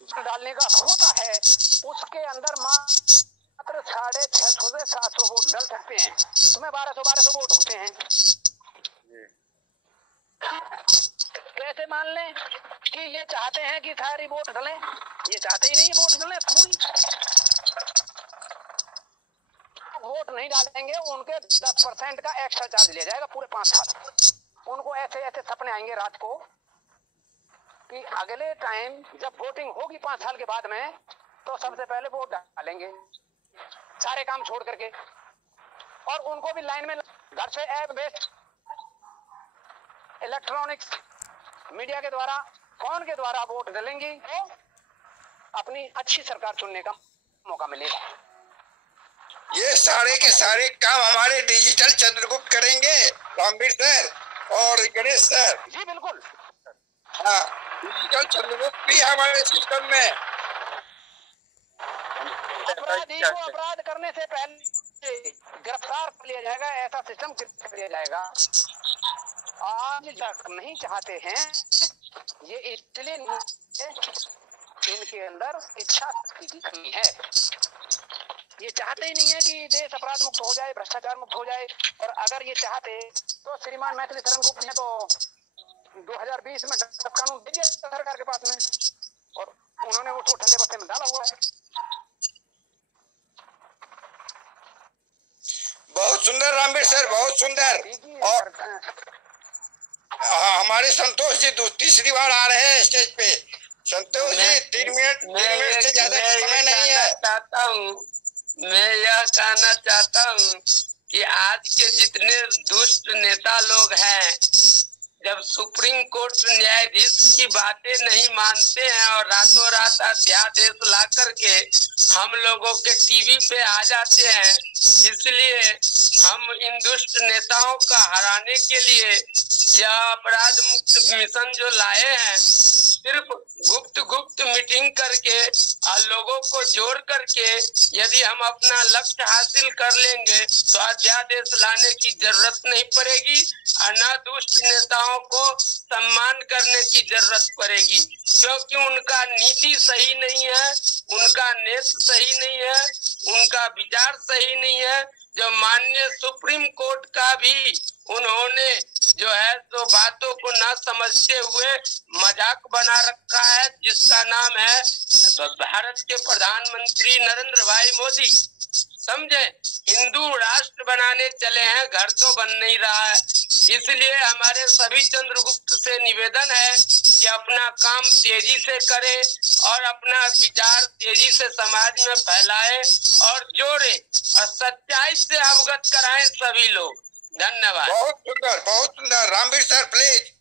डालने का होता है उसके अंदर मात्र 650 से 700 वोट डल सकते हैं। तुम्हें 1200 वोट होते हैं। कैसे मान लें कि ये चाहते हैं कि सारी वोट डलें? ये चाहते ही नहीं वोट डलें। पूरी वोट नहीं डालेंगे उनके 10% का एक्स्ट्रा चार्ज लिया जाएगा पूरे 5 साल। उनको ऐसे ऐसे सपने आएंगे रात को कि अगले टाइम जब वोटिंग होगी 5 साल के बाद में तो सबसे पहले वोट डालेंगे सारे काम छोड़ करके। और उनको भी लाइन में घर से ऐप बेस्ड इलेक्ट्रॉनिक्स मीडिया के द्वारा फोन के द्वारा वोट डालेंगी तो अपनी अच्छी सरकार चुनने का मौका मिलेगा। ये सारे के सारे काम हमारे डिजिटल चंद्रगुप्त करेंगे, रामवीर सर और गणेश सर। जी बिल्कुल। हाँ, डिजिटल चंद्रगुप्त भी हमारे सिस्टम में। अपराधी को अपराध करने से पहले गिरफ्तार कर लिया जाएगा, ऐसा सिस्टम कर दिया जाएगा। आज तक नहीं चाहते हैं ये इसलिए इनके अंदर इच्छा शक्ति की कमी है। ये चाहते ही नहीं है कि देश अपराध मुक्त हो जाए, भ्रष्टाचार मुक्त हो जाए। और अगर ये चाहते तो श्रीमान मैथिली शरण गुप्त ने तो 2020 में दंड कानून दे दिया सरकार के पास में और उन्होंने वो ठंडे बस्ते में डाला हुआ है। बहुत सुंदर रामवीर सर, बहुत सुंदर। और हमारे संतोष जी तीसरी बार आ रहे हैं स्टेज पे। संतोष जी 3 मिनट से ज्यादा समय नहीं है। मैं यह कहना चाहता हूँ कि आज के जितने दुष्ट नेता लोग हैं, जब सुप्रीम कोर्ट न्यायाधीश की बातें नहीं मानते हैं और रातों रात अध्यादेश ला करके हम लोगों के टीवी पे आ जाते हैं, इसलिए हम इन दुष्ट नेताओं का हराने के लिए यह अपराध मुक्त मिशन जो लाए हैं, सिर्फ गुप्त मीटिंग करके और लोगों को जोड़ करके यदि हम अपना लक्ष्य हासिल कर लेंगे तो अध्यादेश लाने की जरूरत नहीं पड़ेगी और न दुष्ट नेताओं को सम्मान करने की जरूरत पड़ेगी, क्योंकि उनका नीति सही नहीं है, उनका नेत्र सही नहीं है, उनका विचार सही नहीं है। जो माननीय सुप्रीम कोर्ट का भी उन्होंने जो है तो बातों को न समझते हुए मजाक बना रखा है, जिसका नाम है भारत के प्रधानमंत्री नरेंद्र भाई मोदी। समझे, हिंदू राष्ट्र बनाने चले हैं, घर तो बन नहीं रहा है। इसलिए हमारे सभी चंद्रगुप्त से निवेदन है कि अपना काम तेजी से करें और अपना विचार तेजी से समाज में फैलाएं और जोड़ें और सच्चाई से अवगत कराएं सभी लोग। धन्यवाद। बहुत सुंदर रामवीर सर, प्लीज।